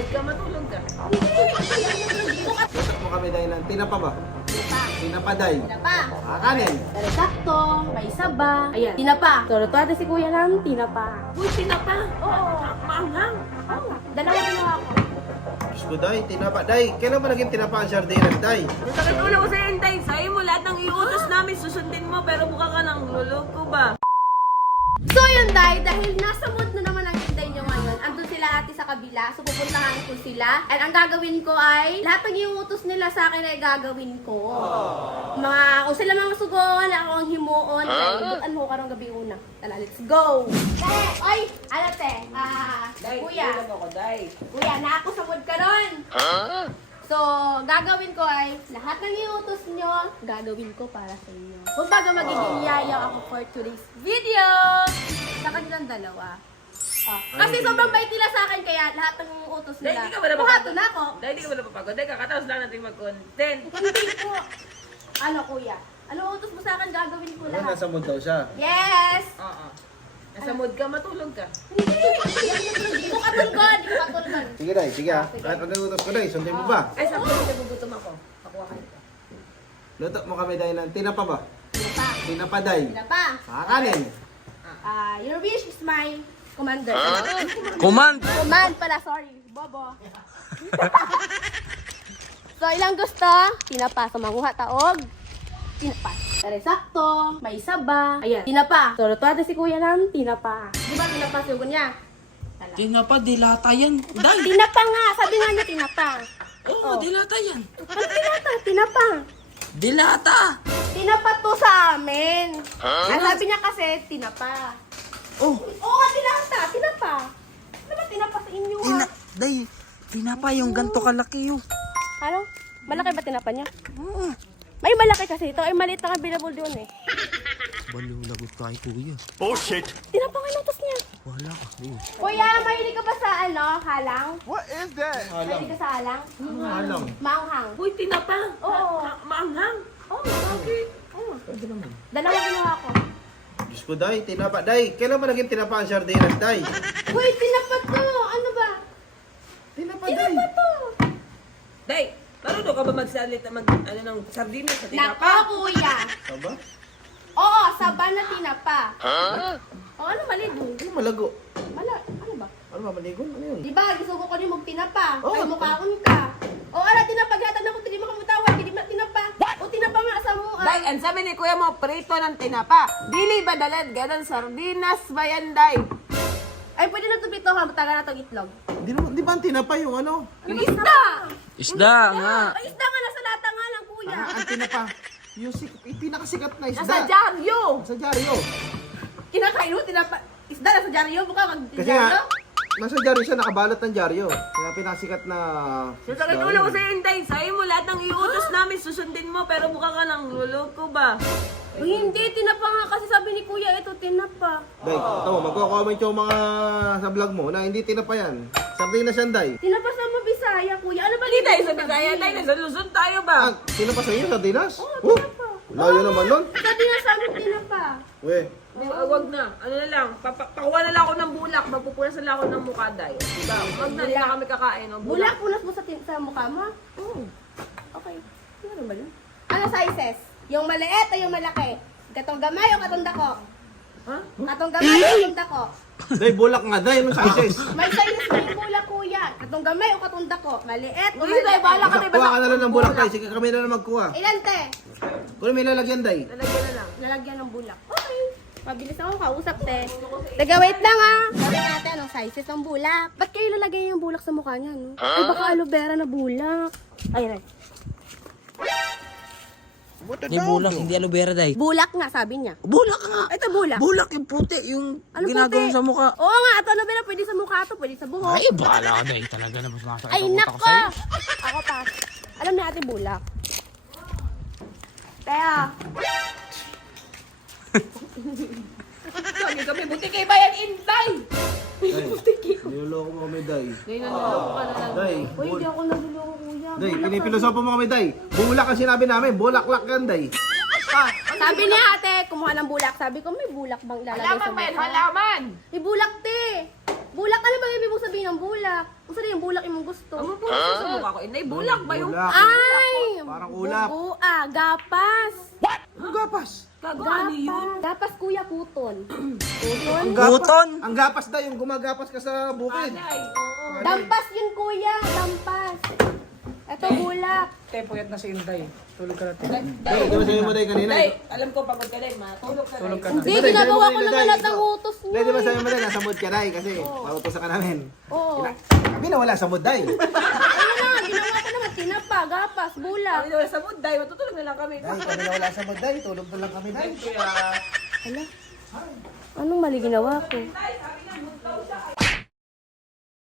Huwag ka matulog ka. Luto mo kami dahil ng tinapa ba? Tinapa day. Tinapa. Kanin. Sakto, may saba. Ayan, tinapa. Turutuwate si kuya ng tinapa. Uy, tinapa. Oo. Maanghang. Oo. Dalawa ginawa ko. Diyos ko day, tinapa day. Kailan ba naging tinapa ang sardinas day? Nasakit ulo ko sa'yo, Inday. Sa'yo mo lahat ng iutos namin, susundin mo, pero mukha ka ng luloko ba? So yun dahil nasa mood na naman ang Inday nyo ngayon, andun sila ate sa kabila, so pupuntahan ko sila. And ang gagawin ko ay, lahat ng iutos nila sa akin ay gagawin ko. Kung sila mga sugon, ako ang himuon, ano ko karong gabi una. Tala, let's go! Ay, alate, kuya. Ako, Day. Kuya, na ako sa mood ka ron. So, gagawin ko ay, lahat ng iutos nyo, gagawin ko para sa inyo. Kung baga magiging yayaw ako for today's video. Sa kanilang dalawa. Kasi sobrang bait nila sa akin, kaya lahat ng utos Day, nila. di ka ba napapagod? Buhato na ako. Day, di ka ba napapagod? Day, kakataos lang natin mag-content. Hindi po. Ano, kuya? Ano utos mo sa akin, gagawin ko Ano, lahat. nasa mood daw siya. Yes! Oo. Nasa mood ka, matulog ka. Hindi ko katulgon, hindi ko katulgon. Sige day, sige ha. Kahit ano yung utos ko day, sundin mo ba? Ay, sabi ko, nagugutom ako. Pakuha ka nito. Luto mo kami dahil ng tinapa ba? Tinapa. Tinapa day. Tinapa. Kanin. Your wish is my commander. Command! Command pala, sorry. Bobo. So, ilang gusto? Tinapa. So, manguha taog. Tinapa. Tari sakto. May saba. Ayan. Tinapa. So, tuwate si kuya ng tinapa. Di ba tinapa si niya? Tala. Tinapa, dilata yan. Day! Tinapa nga. Sabi nga niya tinapa. Oo, dilata yan. Ano tinapa? Tinapa. Dilata! Tinapa to sa amin. Ang sabi niya kasi, tinapa. Oh, Oo, tinapa. Tinapa. Ano ba tinapa sa inyo ha? Day, tinapa yung ganto kalaki yun. Ano? Malaki ba tinapa niya? Oo. May malaki kasi ito. Ay, maliit na available doon eh. Baliw lagot tayo, kuya. Tinapa nga inutos niya. Wala ka. Kuya, mahilig ka ba sa ano, halang? Halang. Mahilig ka sa halang? Halang. Maanghang. Uy, tinapa. Oo. Maanghang. Oo, bakit? Oo. Dalawa ginawa ko. Diyos ko day, tinapa day. Kailan ba naging tinapa ang sardinas day? Uy, tinapa to. Ano ba? Tinapa day. Tinapa to. Day, marunong ka ba magsalita, ano ng sardinas sa tinapa? Nako, kuya. Saba? Oo, saba na tinapa. Oo, ano maligo? Ano malago? Ano ba? Ano ba maligon? Ano yun? Di ba, gusto ko rin magtinapa. Oo. Ay, mukhaon ka. O, ara, tinapa. Gatag na ko, hindi makamutawad. Hindi tinapa. O, tinapa nga sa mo. Day, ang sabi ni kuya mo, prito ng tinapa. Dili ba dalad, ganun sardinas ba yan, Day? Ay, pwede na ito pito ha. Matagal na itong itlog. Di ba ang tinapa yung ano? Ano isda? Isda nga. Ay, isda nga. Nasa lata nga lang, kuya. Ang tinapa. Yung pinakasikat na isda. Nasa dyaryo. Sa dyaryo. Kinakain mo, tinapa. Isda nasa dyaryo. Buka Kasi mag-dyaryo. nga, nasa dyaryo siya, nakabalot ng dyaryo. Kaya pinasikat na... Nasakit ulo ko sa'yo, Inday. Sa'yo mo lahat ng iutos namin, susundin mo, pero mukha ka ng luloko ba? Uy, hindi. Tinapa nga kasi sabi ni kuya, ito tinapa. Day, ito, magko-comment yung mga sa vlog mo na hindi tinapa yan. Sardinas yan, Day. Tinapa sa Mabisaya, kuya. Ano ba Hindi tayo ibig sa Bisaya, sabihin? Day. Nasa Luzon tayo ba? Tinapa sa inyo, sardinas? Oo, tinapa. Layo naman nun. Sabi nga sa amin, tinapa. Weh, Wag na. Ano na lang, pakuha na lang ako ng bulak, magpupunas na lang ako ng mukha, Day. Diba? Wag na, hindi na kami kakain. No? Bulak, punas mo sa mukha mo? Oo. Okay. Ano ba yun? Ano sizes? Yung maliit o yung malaki? Katong gamay o katong dako? Ha? Katong gamay o katong dako? Day, bulak nga, Day. Anong sizes? May sizes na yung bulak, kuya. Katong gamay o katong dako? Maliit o Uy, Day, bahala ka, Day. Kuha ka na lang ng bulak, Day. Sige, kami na lang magkuha. Ilan, te? Kung may lalagyan, Day. Lalagyan na lang. Lalagyan ng bulak. Okay. Mabilis ako kausap, te. Taga, wait lang ah. Sabi natin, anong sizes ng bulak? Ba't kayo lalagay yung bulak sa mukha niya, no? Ay, baka aloe vera na bulak. Ayun, ay. Di bulak, hindi aloe vera, Day. Bulak nga, sabi niya. Bulak nga! Ito bulak. Bulak yung puti, yung Ano ginagawin puti? sa mukha. Oo nga, ito aloe vera. Pwede sa mukha to, pwede sa buhok. Ay, bahala ka, Day. Talaga na mas masakit Ay, ang utak ko nako! sa'yo. Ako pa. Alam na ate bulak. Kaya, Lagi kami, buti kay Bayan Inday! Niloloko mo kami, Day. Day, nanloko ka na lang. Day, uy, hindi ako naluloko, kuya. Day, Bulak pinipilosopo mo kami, Day. Bulak ang sinabi namin. Bulaklak yan, Day. Sabi niya ate, kumuha ng bulak. Sabi ko, may bulak bang ilalagay sa Halaman ba yan? mukha? Halaman! May bulak, te. Bulak, ano ba yung ibig mong sabihin ng bulak? Kung saan yung bulak yung gusto. Ang mapunas sa mukha ko, inay, bulak ba yung... Bulak. Ay! Parang ulap. Bubua, gapas. Ang gapas. Gago, ano yun? Gapas kuya kuton. Kuton? Ang gapas. Buton. Ang gapas daw, yung gumagapas ka sa bukid. Ay, oo. Dampas yun kuya, dampas. Ito bulak. Te, puyat na si Inday. Tulog ka na, te. Hey, di ba sabi mo tayo kanina? Day, alam ko pagod ka din, matulog ka Tulog ka din. na. Hindi, Di ba, ginagawa sabi ko mo naman kanina, lahat Day, ng ikaw. utos Day, di ba niya. sabi mo tayo, nasa mood ka Day, kasi pautusan ka namin. Oo. Kami na wala sa mood Day. Ayun na, ginawa ko naman. Tinapa, gapas, bulak. Kami na sa mood, Day, matutulog na lang kami. Day, kami na wala sa mood Day, tulog na lang kami Day. Anong mali ginawa ko? Day,